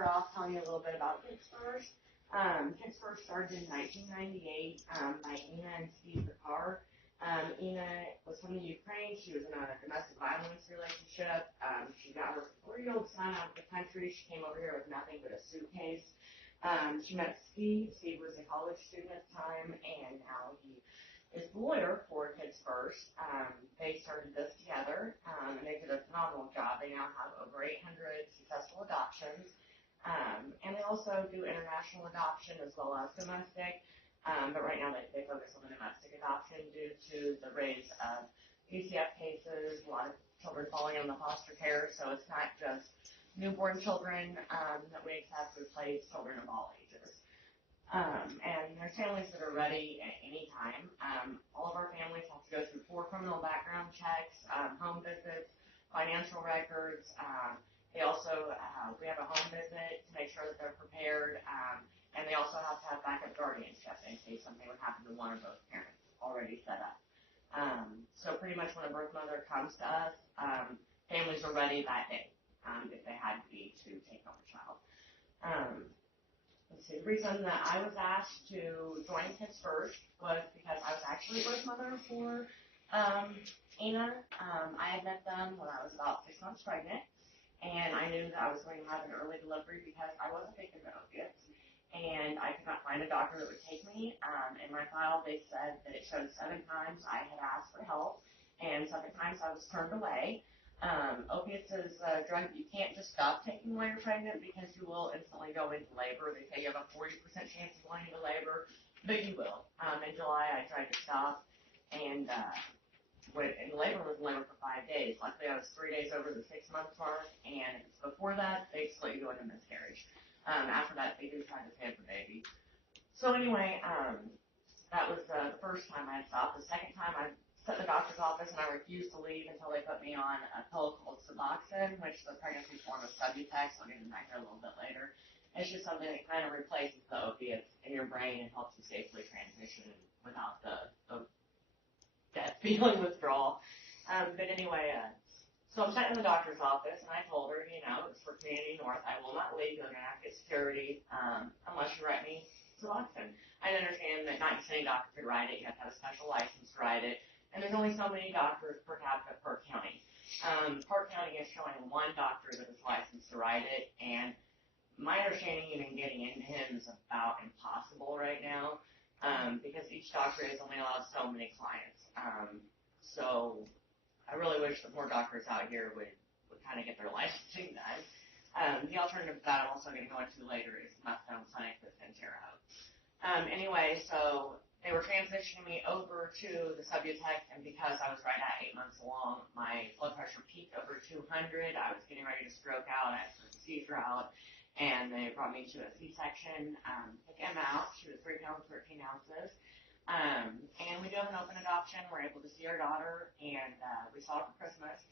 start off telling you a little bit about Kids First. Kids First started in 1998 by Ina and Steve Picard. Ina was from the Ukraine. She was in a domestic violence relationship. She got her 4-year-old son out of the country. She came over here with nothing but a suitcase. She met Steve. Steve was a college student at the time, and now he is the lawyer for Kids First. They started this together, and they did a phenomenal job. They now have over 800 successful adoptions, and they also do international adoption as well as domestic. But right now they focus on the domestic adoption due to the rise of PCF cases, a lot of children falling into foster care, so it's not just newborn children that we accept, we place children of all ages. And there's families that are ready at any time. All of our families have to go through 4 criminal background checks, home visits, financial records. They also, we have a home visit to make sure that they're prepared. And they also have to have backup guardianship in case something would happen to one or both parents already set up. So pretty much when a birth mother comes to us, families are ready that day if they had to be to take home a child. Let's see, the reason that I was asked to join Kids First was because I was actually a birth mother for Ina. I had met them when I was about 6 months pregnant, and I knew that I was going to have an early delivery because I wasn't taking the opiates. And I could not find a doctor that would take me. In my file, they said that it showed 7 times I had asked for help, and 7 times I was turned away. Opiates is a drug that you can't just stop taking while you're pregnant because you will instantly go into labor. They say you have a 40% chance of going into labor, but you will. In July, I tried to stop, and labor was in labor for 5 days. Luckily, I was 3 days over the 6-month mark, and before that, they just let you go into miscarriage. After that, they do try to save the baby. So anyway, that was the first time I stopped. The second time, I sat in the doctor's office, and I refused to leave until they put me on a pill called Suboxone, which the pregnancy form of Subutex. I'll get into that here a little bit later. It's just something that kind of replaces the opiates in your brain and helps you safely transition without the death feeling withdrawal. But anyway, so I'm sat in the doctor's office, and I told her, it's for Community North. I will not leave. You're going to have to get security unless you write me Suboxone. I understand that not just any doctor could write it. You have to have a special license to write it. And there's only so many doctors per capita per county. Park County is showing 1 doctor that is licensed to write it, and my understanding even getting into him is about impossible right now because each doctor is only allowed so many clients. So I really wish that more doctors out here would kind of get their licensing done. The alternative that I'm also going to go into later is the methadone clinic that's in Terre Haute. Anyway, so they were transitioning me over to the Subutex, and because I was right at 8 months along, my blood pressure peaked over 200. I was getting ready to stroke out. I had a seizure out, and they brought me to a C-section, took Emma out. She was 3 pounds, 13 ounces. And we do have an open adoption. We're able to see our daughter, and we saw her for Christmas.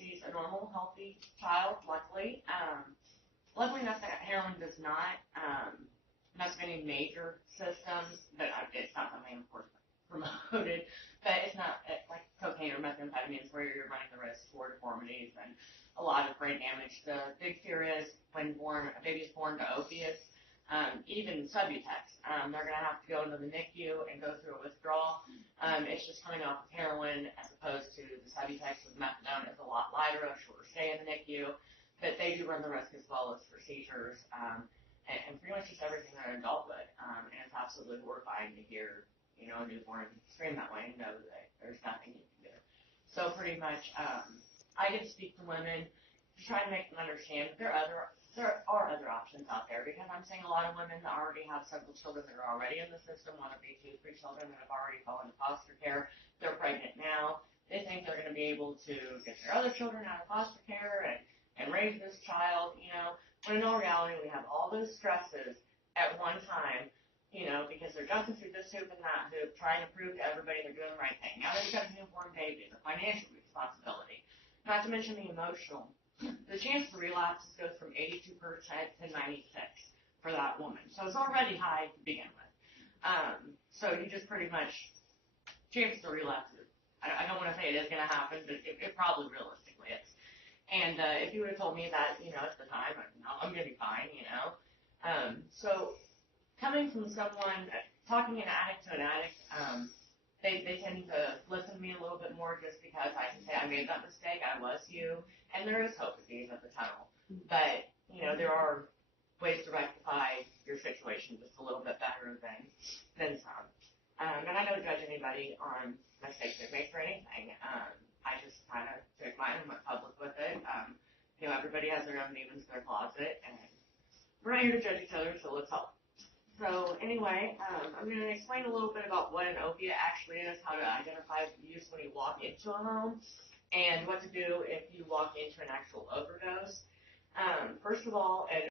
She's a normal, healthy child, luckily. Luckily enough, that heroin does not mess with any major systems, but it's not something, of course, promoted. But it's not like cocaine or methamphetamines where you're running the risk for deformities and a lot of brain damage. The big fear is when a baby's born to opiates, even Subutex, they're going to have to go into the NICU and go through a withdrawal. It's just coming off of heroin as opposed to the Subutex with methadone. It's a lot lighter, a shorter stay in the NICU, but they do run the risk as well as for seizures and pretty much just everything that an adult would. And it's absolutely horrifying to hear, a newborn scream that way and know that there's nothing you can do. So pretty much, I get to speak to women to try to make them understand that there are other options out there, because I'm seeing a lot of women that already have several children that are already in the system, whether it be 2, 3 children that have already fallen into foster care. They're pregnant now. They think they're going to be able to get their other children out of foster care and raise this child, when in all reality we have all those stresses at one time, because they're jumping through this hoop and that hoop, trying to prove to everybody they're doing the right thing. Now they've got a newborn baby, the financial responsibility, not to mention the emotional. The chance for relapses goes from 82% to 96% for that woman. So it's already high to begin with. So you just pretty much, chance to relapse, I don't want to say it is going to happen, but it probably realistically is. And if you would have told me that, at the time, no, I'm going to be fine, So coming from someone, talking an addict to an addict, they tend to listen to me a little bit more just because I can say I made that mistake, I was you, and there is hope at the end of the tunnel. But, there are ways to rectify your situation just a little bit better than some. And I don't judge anybody on mistakes they make or anything. I just kind of took mine and went public with it. Everybody has their own demons in their closet, and we're not here to judge each other, so let's help. So anyway, I'm going to explain a little bit about what an opiate actually is, how to identify use when you walk into a home, and what to do if you walk into an actual overdose. First of all, an